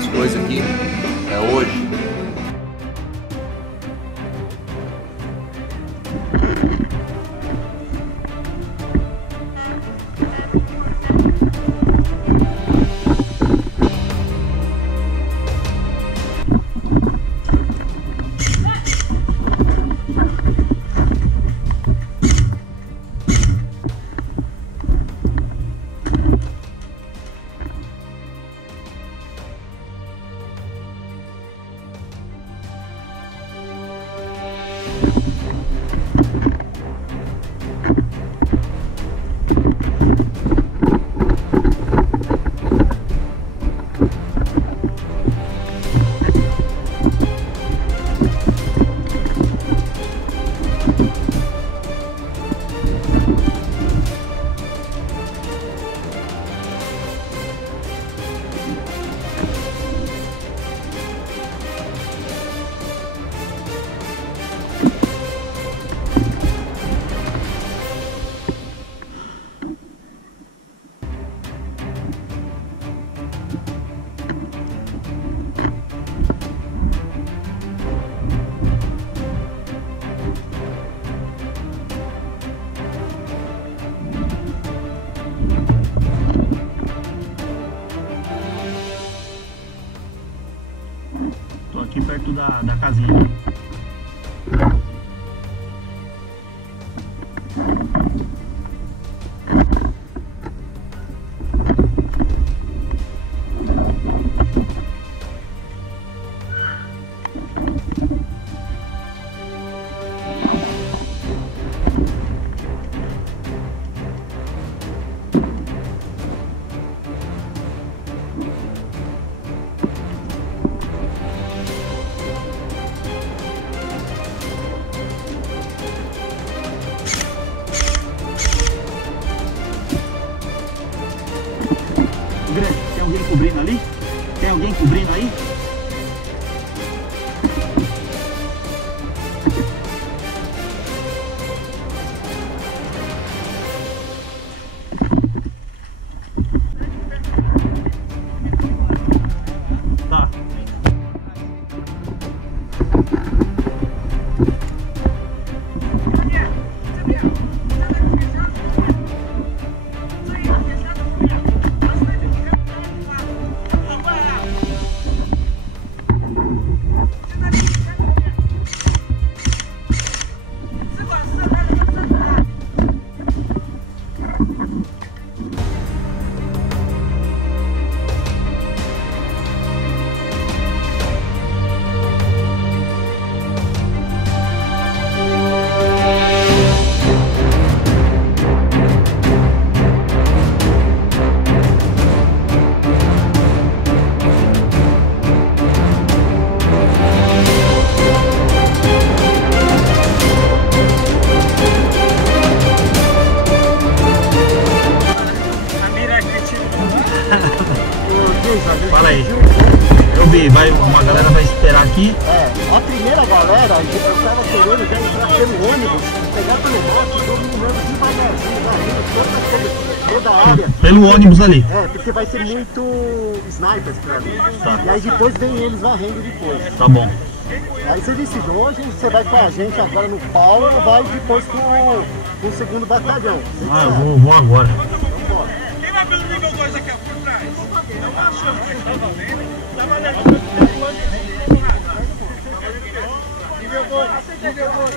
as coisas aqui. É hoje. Tô aqui perto da casinha. Tem alguém cobrindo ali? Tem alguém cobrindo aí? Tá. Fala aí. Eu vi, uma galera vai esperar aqui. A primeira galera, eu tava querendo já entrar pelo ônibus, pegar pelo negócio, dominando devagarzinho, varrendo toda a área. Pelo ônibus ali. Porque vai ser muito snipers por ali. Tá. E aí depois vem eles varrendo depois. Tá bom. Aí você decide, hoje você vai com a gente agora no pau ou vai depois com o segundo batalhão. Eu vou agora. Quem vai pelo nível 2 aqui por trás? Não achou que está valendo? Tá valendo. Nível 2, nível 2.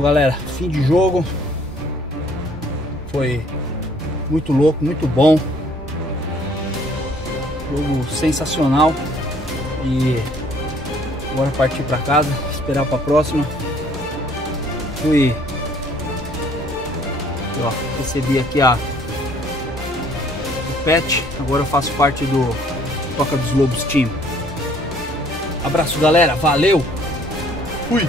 Bom, galera, fim de jogo. Foi muito louco, muito bom. Jogo sensacional. E agora partir para casa, esperar para a próxima. Fui, ó, recebi aqui o pet. Agora eu faço parte do Toca dos Lobos Team. Abraço, galera, valeu, fui.